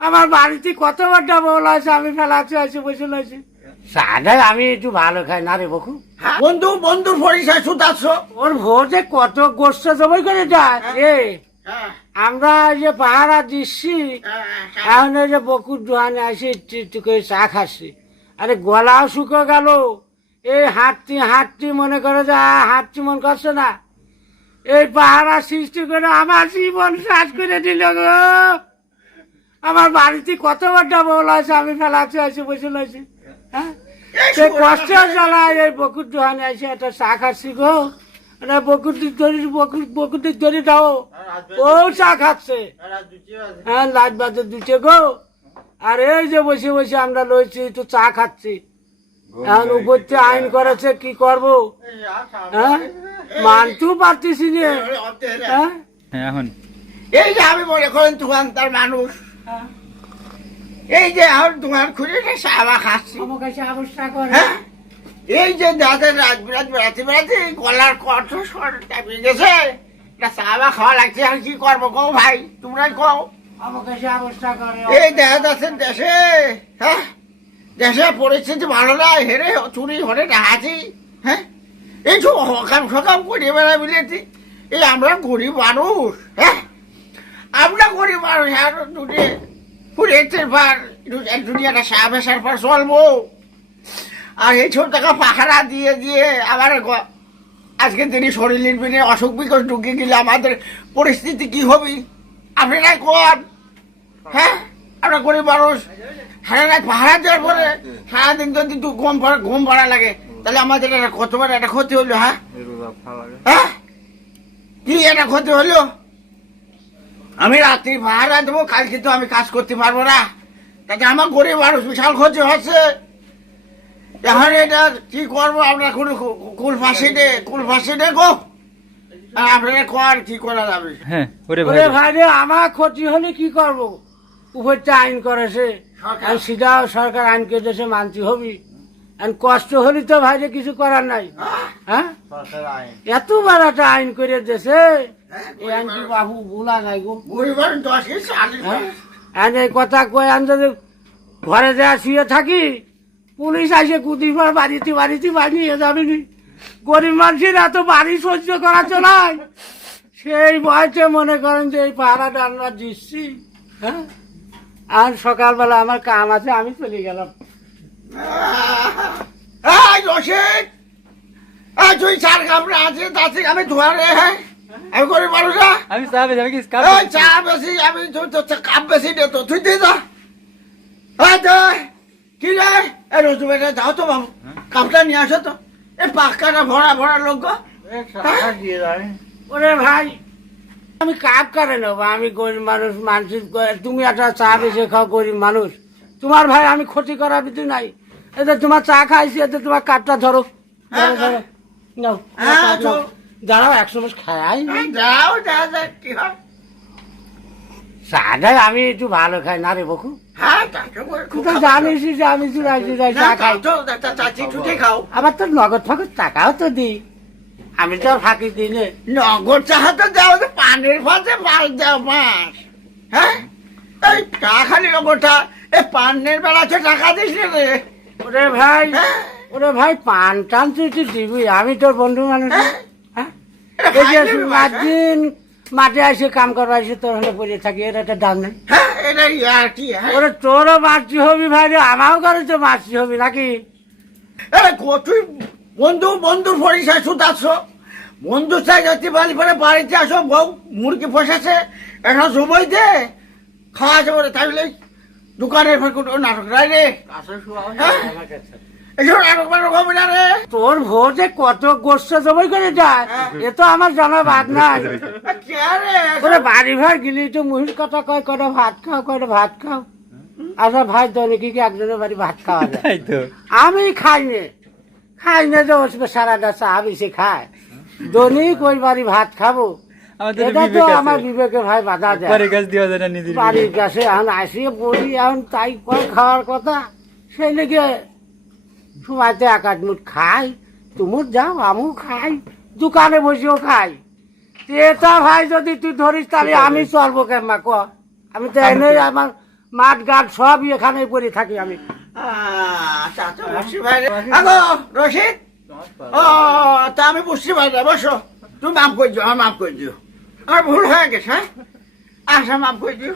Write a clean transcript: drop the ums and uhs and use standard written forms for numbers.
আমার বাড়িতে কত বড় বল আছে, আমি ফেলাতে আছি বসে রয়েছি। সাদা আমি একটু ভালো খাই না রে বকু। বন্ধু বন্ধুর পরিচয় শুধাচ্ছ? ওর ভোটে কত গোষ্ঠ জবাই করে যায় রে। আমরা যে পাহারা দিচ্ছি, এখন এই যে বকুর দোকানে আসি একটু একটু করে চা খাচ্ছি। আরে গলাও শুকো গেল, এই হাঁটতি হাঁটতি মনে করে যে হাঁটতি মন করছে না। এই পাহারা সৃষ্টি করে আমার জীবন শেষ করে দিল গো। আমার বাড়িতে কত বড় বল আছে, আমি ফেলাতে আছি বসে রয়েছি। হ্যাঁ, সে কষ্ট জ্বালায় এই বকুর দোকানে এসে একটা চা খাচ্ছি গো। বকুরটির ধরে দাও, ও চা খাচ্ছে। হ্যাঁ, লাইট বাজে দুটে গো। আর এই যে বসে বসে আমরা লইছি একটু চা খাচ্ছি। এখন উপর আইন করেছে, কি করবো? হ্যাঁ, মানতেও পারতেছি না। হ্যাঁ, এখন এই যে আমি মনে করেন দোকানদার মানুষ, এই যে আমার দোকান খুলে চাবা খাচ্ছি, হ্যাঁ, এই যে দাদের রাত বিরাত বেড়াতে বেড়াতে গলার কণ্ঠ স্বর চাপিয়ে গেছে, এটা চাবা খাওয়া লাগছে। আর কি করবো কও ভাই, তোমরাই কও। এই দেখা যাচ্ছে দেশে, হ্যাঁ, দেশে পরিস্থিতি ভালো না, হেরে চুরি হরে ডাকাতি, হ্যাঁ, এই সব হকাম সকাম করে বেড়া বিলেছি। এই আমরা গরিব মানুষ, হ্যাঁ, আমরা গরিব মানুষ, আর ফুরেছে দুনিয়াটা সাপ আসার পর চলবো। আর এই ছোট টাকা পাখারা দিয়ে দিয়ে আবার আজকে তিনি শরীরের বিনে অসুখ বিকট ঢুকে গেলে আমাদের পরিস্থিতি কি হবে আপনারাই কোন? হ্যাঁ, আমরা গরিব মানুষ, সারা রাত পাহারা দেওয়ার পরে সারাদিন যদি ঘুম ভাড়া লাগে, তাহলে আমাদের একটা কতবার একটা ক্ষতি হলো। হ্যাঁ, হ্যাঁ, কি একটা ক্ষতি হলো? আমি রাত্রি পাহারা দেবো, কালকে তো আমি কাজ করতে পারবো না, তাতে আমার গরিব মানুষ বিশাল ক্ষতি হচ্ছে। এখন এটা কি করবো? আমরা কোনো কুল ফাঁসি দে গো। আপনারা কর কি করা যাবে? হ্যাঁ, ভাই রে, আমার ক্ষতি হলে কি করবো? উপরটা আইন করেছে, সিধা সরকার আইন কেটেছে, মানতে হবি। কষ্ট হলে তো ভাই রে কিছু করার নাই। হ্যাঁ, এত বড় একটা আইন করে দিয়েছে, এই আইন কি বাবু ভুলা নাই গো। এই কথা কয়ে আমি যদি ঘরে যা শুয়ে থাকি, পুলিশ আসে কুদি পর বাড়িতে বাড়িতে বানিয়ে যাবে নি। গরিব মানুষের এত বাড়ি সহ্য করা চলায়, সেই বয়সে মনে করেন যে এই পাহারাটা আমরা দিচ্ছি। হ্যাঁ, আর সকালবেলা আমার কাম আছে, আমি চলে গেলাম। তুই চার কামড়া আছে, তাতে আমি ধোয়ারে। হ্যাঁ, আমি গরিব মানুষ, আমি চা বেশি, আমি চা বেশি, আমি কাপ বেশি দে তো, তুই দিয়ে যা। কি রে রোজু বেটা, যাও তো বাবু, কাপটা নিয়ে আসো তো। এই পাক্কাটা ভরা ভরা লোক গো। ওরে ভাই, আমি কাপ কারে নেবো? আমি গরিব মানুষ, মানসিক তুমি একটা চা বেশি খাও, গরিব মানুষ। তোমার ভাই আমি ক্ষতি করার কিছু নাই। এতে তোমার চা খাইছি, এতে তোমার কাপটা ধরো, দাঁড়াও, একশো মাস খাই। যাও, যা যা, কি হয়? চাটাই আমি একটু ভালো খাই না রে বকু। হ্যাঁ, তুই তো জানিস যে আমি চা খাই। আবার তোর নগদ ফাগদ টাকাও তো দিই, আমি তো ফাঁকি দিই নে। নগদ চাহা তো দেওয়া, পানির ফাঁসে মাছ দেওয়া মাছ। হ্যাঁ, এই চা খালি নগদটা, এই পানের বেলা টাকা দিস রে। ওরে ভাই, পান টান তুই দিবি, আমি তোর বন্ধু মানুষ। হ্যাঁ, দিন মাঠে আসে কাম করবার এসে তোর হলে পড়ে থাকি, এর একটা দাম নেই। ওরে তোরও মারছি হবি ভাই রে, আমারও করে তো মারছি হবি নাকি? তুই বন্ধুর পরিচয় শুধাচ্ছ? বন্ধু চাই যাতে বাড়ি পরে বাড়িতে আসো, বউ মুরগি ফসাছে, একটা সময় দে খাওয়া যাবে রে, তাই বলে দোকানের নাটক রাই রে। তোর ভোটে কত গোষ্ঠ জবাই করে যায়, এ তো আমার জানা বাদ নাই। বাড়ি ভাই গেলি তো মুহির কথা কয়, কয়টা ভাত খাও, কয়টা ভাত খাও। আচ্ছা ভাই, দৈনিক কি একজনের বাড়ি ভাত খাওয়া যায়? আমি খাই নে যে সারাটা চা বেশি খায়, দৈনিক ওই বাড়ি ভাত খাবো, এটা তো আমার বিবেকে ভাই বাধা দেয়। বাড়ির কাছে এখন আসিয়ে পড়ি, এখন তাই কয় খাওয়ার কথা, সেই লেগে সময়তে এক আধ মুঠ খাই। তুমুর যাও, আমিও খাই, দোকানে বসেও খাই। এটা ভাই যদি তুই ধরিস তাহলে আমি চলবো কেমন ক? আমি তো এনে আমার মাঠ ঘাট সবই এখানে পড়ে থাকি আমি। আচ্ছা তো বুঝতে পারি। আগো রশিদ, ও তা আমি বুঝতে পারি না, বসো। তুমি মাফ করে দিও, আমার মাফ করে দিও, আমার ভুল হয়ে গেছে। হ্যাঁ, আচ্ছা মাফ করে দিও।